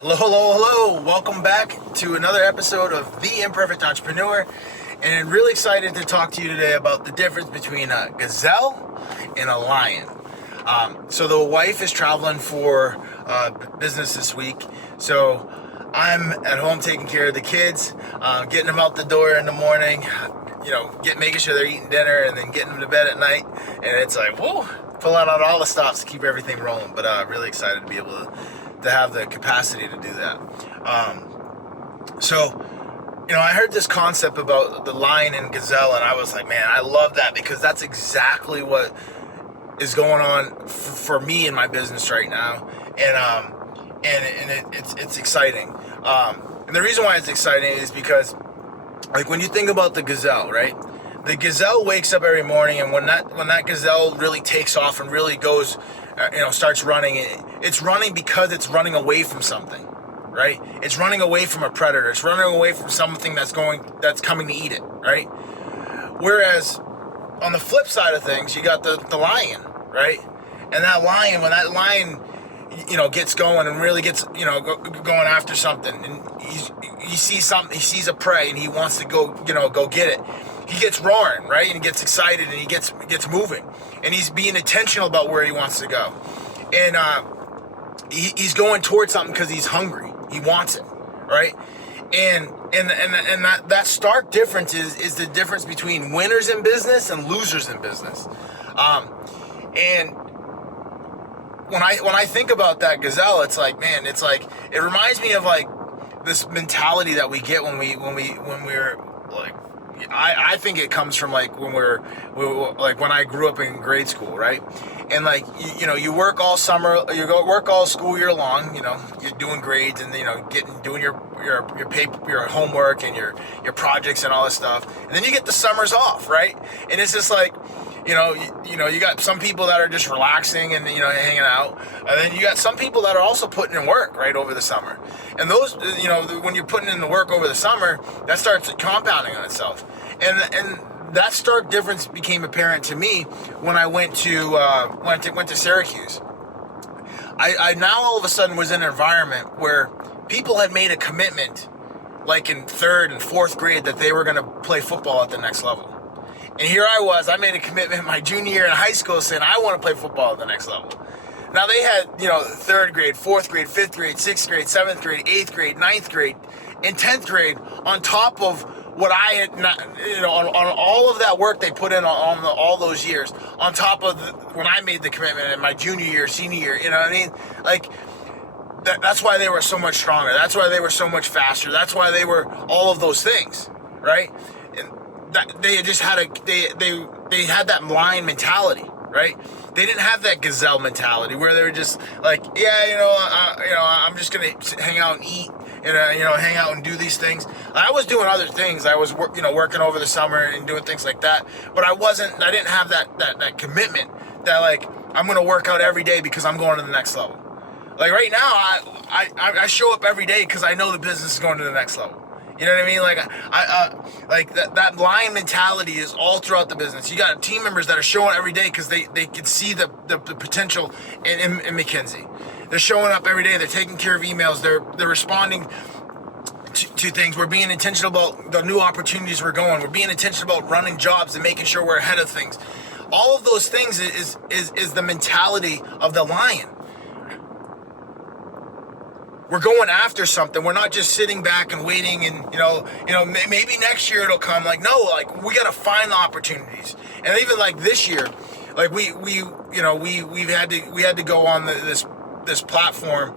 Hello, hello, hello. Welcome back to another episode of The Imperfect Entrepreneur. And really excited to talk to you today about the difference between a gazelle and a lion. So the wife is traveling for business this week. So I'm at home taking care of the kids, getting them out the door in the morning, making sure they're eating dinner and then getting them to bed at night. And it's like, whoa, pulling out all the stops to keep everything rolling. But really excited to be able to have the capacity to do that. I heard this concept about the lion and gazelle, and I was like, man, I love that because that's exactly what is going on for me in my business right now, and it's exciting. And the reason why it's exciting is because, like, when you think about the gazelle, right? The gazelle wakes up every morning, and when that gazelle really takes off and really goes, starts running, it's running because it's running away from something, right? It's running away from a predator. It's running away from something that's coming to eat it, right? Whereas on the flip side of things, you got the lion, right? And when that lion, gets going and really gets, going after something, and he sees a prey, and he wants to go get it. He gets roaring, right? And he gets excited, and he gets moving, and he's being intentional about where he wants to go, and he's going towards something because he's hungry. He wants it, right? And that stark difference is the difference between winners in business and losers in business. And when I think about that gazelle, it's like, man, it reminds me of like this mentality that we get when we're like, I think it comes from like when when I grew up in grade school, right? And like, you work all summer, work all school year long, you're doing grades and, doing your paper, your homework and your projects and all this stuff. And then you get the summers off, right? And it's just like, you got some people that are just relaxing and, hanging out. And then you got some people that are also putting in work right over the summer. And those, when you're putting in the work over the summer, that starts compounding on itself. And that stark difference became apparent to me when I went to Syracuse. I now all of a sudden was in an environment where people had made a commitment, like in third and fourth grade, that they were going to play football at the next level. And here I made a commitment my junior year in high school saying I want to play football at the next level. Now they had, third grade, fourth grade, fifth grade, sixth grade, seventh grade, eighth grade, ninth grade, and 10th grade on top of what I had not, on all of that work they put in on all those years, on top of when I made the commitment in my junior year, senior year, you know what I mean? Like, that's why they were so much stronger. That's why they were so much faster. That's why they were all of those things, right? And that they just had they had that lion mentality, right? They didn't have that gazelle mentality where they were just like, I'm just gonna hang out and eat and hang out and do these things. I was doing other things. I was working over the summer and doing things like that. But I didn't have that commitment that like I'm gonna work out every day because I'm going to the next level. Like right now, I show up every day because I know the business is going to the next level. You know what I mean? Like that lion mentality is all throughout the business. You got team members that are showing every day because they can see the potential in McKinsey. They're showing up every day. They're taking care of emails. They're responding to things. We're being intentional about the new opportunities we're going. We're being intentional about running jobs and making sure we're ahead of things. All of those things is the mentality of the lion. We're going after something. We're not just sitting back and waiting and, maybe next year it'll come. Like, no, like we got to find the opportunities. And even like this year, like we had to go on this platform,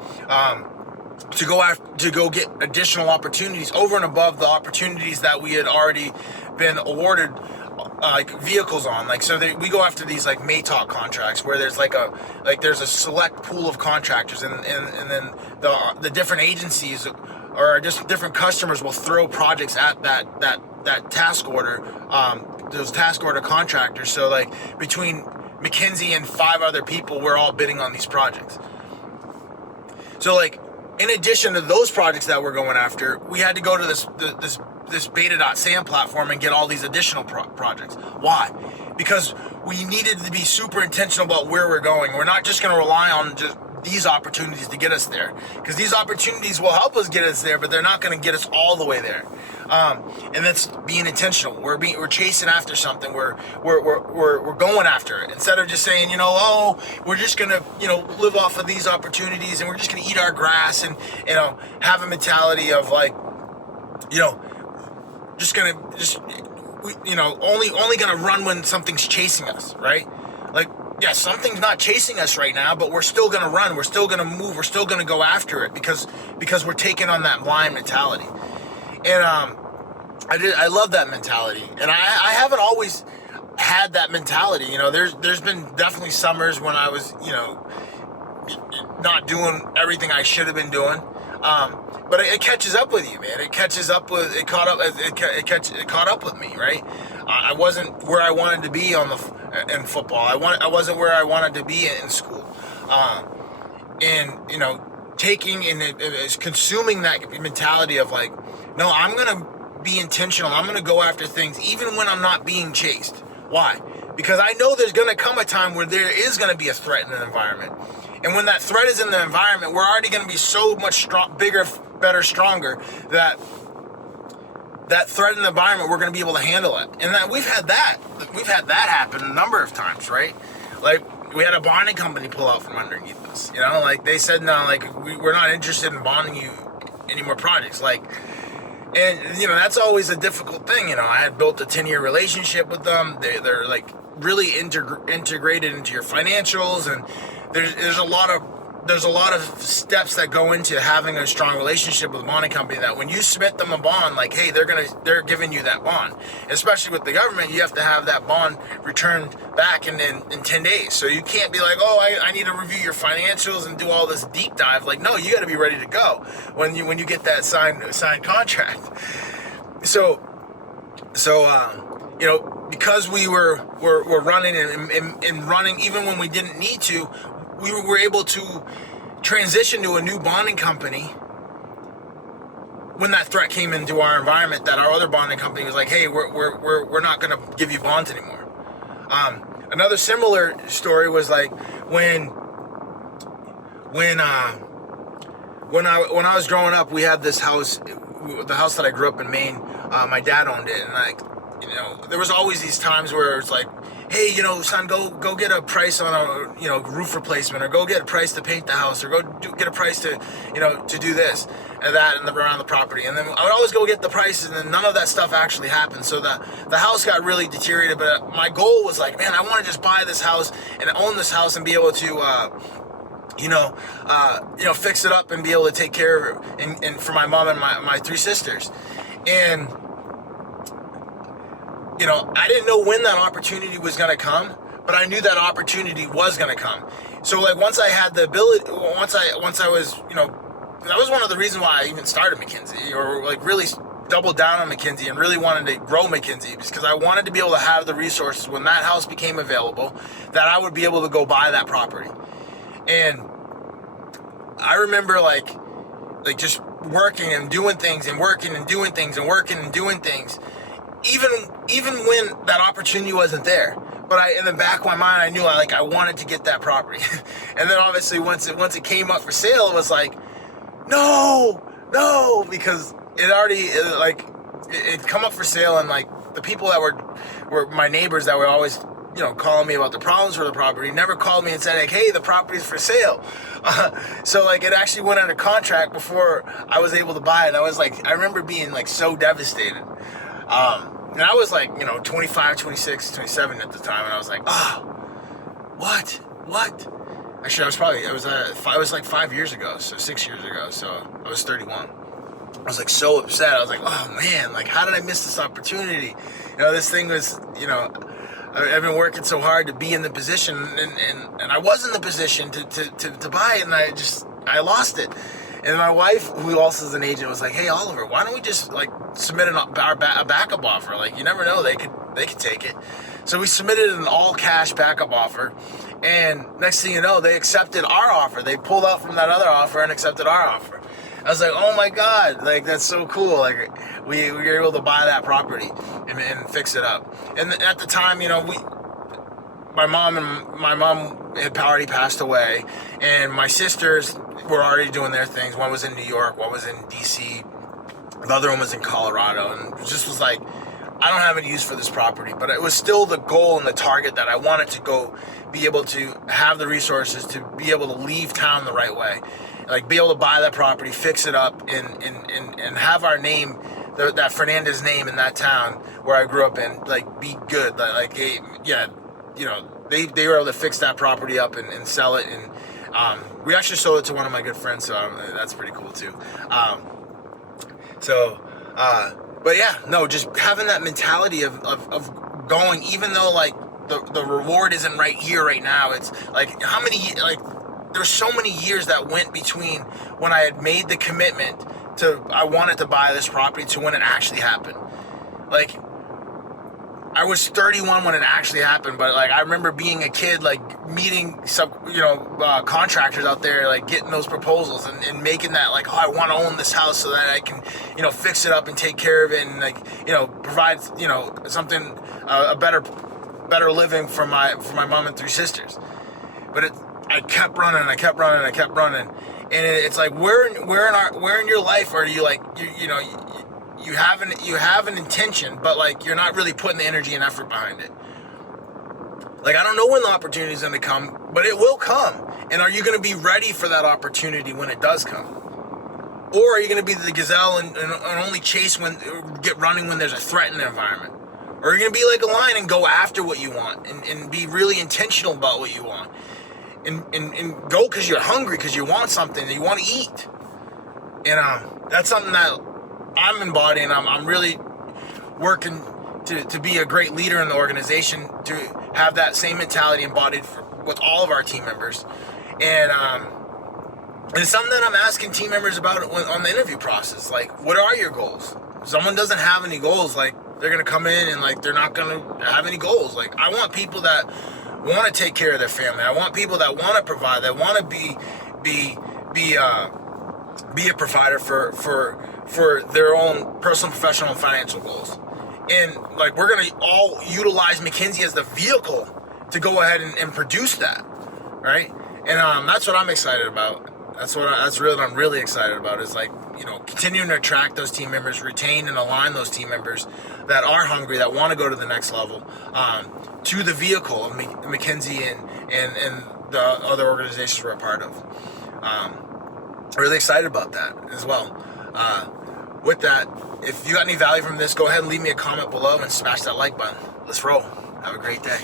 to go get additional opportunities over and above the opportunities that we had already been awarded vehicles on. Like, so we go after these like MATOC contracts where there's there's a select pool of contractors and then the different agencies or just different customers will throw projects at that task order, those task order contractors. So like between McKinsey and 5 other people, we're all bidding on these projects. So like, in addition to those projects that we're going after, we had to go to this beta.sam platform and get all these additional projects. Why? Because we needed to be super intentional about where we're going. We're not just going to rely on just these opportunities to get us there, because these opportunities will help us get us there, but they're not going to get us all the way there. And that's being intentional. We're chasing after something. We're going after it, instead of just saying, oh, we're just gonna, live off of these opportunities, and we're just gonna eat our grass, and have a mentality of like, only gonna run when something's chasing us, right? Like, yeah, something's not chasing us right now, but we're still gonna run. We're still gonna move. We're still gonna go after it because we're taking on that blind mentality. And I love that mentality, and I haven't always had that mentality. There's been definitely summers when I was not doing everything I should have been doing. But it catches up with you, man. It caught up with me, right? I wasn't where I wanted to be in football. I wasn't where I wanted to be in school. And taking and consuming that mentality of like, no, I'm gonna be intentional. I'm gonna go after things even when I'm not being chased. Why? Because I know there's gonna come a time where there is gonna be a threat in the environment. And when that threat is in the environment, we're already going to be so much bigger, better, stronger, that threat in the environment, we're going to be able to handle it. And that we've had that happen a number of times, right? Like, we had a bonding company pull out from underneath us. Like they said, no, like we're not interested in bonding you any more projects. Like, and that's always a difficult thing. I had built a 10-year relationship with them. They're like really integrated into your financials, and there's a lot of steps that go into having a strong relationship with a bonding company, that when you submit them a bond, like, hey, they're giving you that bond. Especially with the government, you have to have that bond returned back in 10 days. So you can't be like, oh, I need to review your financials and do all this deep dive. Like, no, you got to be ready to go when you get that signed contract. So because we were running and running even when we didn't need to, we were able to transition to a new bonding company when that threat came into our environment, that our other bonding company was like, hey, we're not going to give you bonds anymore. Another similar story was like when I was growing up, we had this house, the house that I grew up in Maine. My dad owned it, and like, there was always these times where it's like, hey, son, go get a price on a, roof replacement, or go get a price to paint the house, or get a price to, to do this and that and around the property. And then I would always go get the prices, and then none of that stuff actually happened. So the house got really deteriorated. But my goal was like, man, I want to just buy this house and own this house and be able to, fix it up and be able to take care of it, and for my mom and my three sisters. And I didn't know when that opportunity was going to come, but I knew that opportunity was going to come. So like once I had the ability, once I was, that was one of the reasons why I even started McKinsey, or like really doubled down on McKinsey and really wanted to grow McKinsey, because I wanted to be able to have the resources when that house became available, that I would be able to go buy that property. And I remember like just working and doing things and working and doing things and working and doing things, even when that opportunity wasn't there. But in the back of my mind, I knew I wanted to get that property. And then obviously once it came up for sale, it was like, no, because it come up for sale, and like the people that were my neighbors that were always calling me about the problems with the property never called me and said like, hey, the property's for sale. So like it actually went under contract before I was able to buy it. I remember being like so devastated. And I was like, 25, 26, 27 at the time, and I was like, what? Actually, it was like 5 years ago, so 6 years ago, so I was 31. I was like so upset. I was like, oh man, like how did I miss this opportunity? This thing was, I've been working so hard to be in the position, and I was in the position to buy it, and I lost it. And my wife, who also is an agent, was like, hey, Oliver, why don't we just like submit a backup offer? Like, you never know, they could take it. So we submitted an all cash backup offer, and next thing you know, they accepted our offer. They pulled out from that other offer and accepted our offer. I was like, oh my God, like that's so cool. Like we were able to buy that property and fix it up. And at the time, my mom had already passed away, and my sisters were already doing their things. One was in New York, one was in DC, the other one was in Colorado, and it just was like, I don't have any use for this property, but it was still the goal and the target that I wanted to go be able to have the resources to be able to leave town the right way. Like, be able to buy that property, fix it up, and have our name, that Fernandez name in that town where I grew up in, like, be good. Like, hey, yeah, you know, they were able to fix that property up and sell it. And we actually sold it to one of my good friends, so that's pretty cool too. But yeah, no, just having that mentality of going, even though like the reward isn't right here, right now. It's like, how many, like, there's so many years that went between when I had made the commitment to, I wanted to buy this property, to when it actually happened. Like, I was 31 when it actually happened, but like, I remember being a kid, like meeting contractors out there, like getting those proposals and making that, like, oh, I want to own this house so that I can, fix it up and take care of it and, like, provide, something, a better living for my mom and 3 sisters. But I kept running, and it's like, where in your life are you, like, you have an intention, but like, you're not really putting the energy and effort behind it. Like, I don't know when the opportunity is going to come, but it will come. And are you going to be ready for that opportunity when it does come? Or are you going to be the gazelle and only get running when there's a threat in the environment? Or are you going to be like a lion and go after what you want and be really intentional about what you want? And go because you're hungry, because you want something and you want to eat. And that's something that I'm embodying. I'm really working to be a great leader in the organization, to have that same mentality embodied with all of our team members. And it's something that I'm asking team members about on the interview process. Like, what are your goals? If someone doesn't have any goals, like, they're going to come in and, like, they're not going to have any goals. Like, I want people that want to take care of their family. I want people that want to provide, that want to be a provider for their own personal, professional, and financial goals. And, like, we're going to all utilize McKinsey as the vehicle to go ahead and produce that, right? And that's what I'm excited about. That's really what I'm really excited about, is, like, continuing to attract those team members, retain and align those team members that are hungry, that want to go to the next level, to the vehicle of McKinsey and the other organizations we're a part of. Really excited about that as well. With that, if you got any value from this, go ahead and leave me a comment below and smash that like button. Let's roll. Have a great day.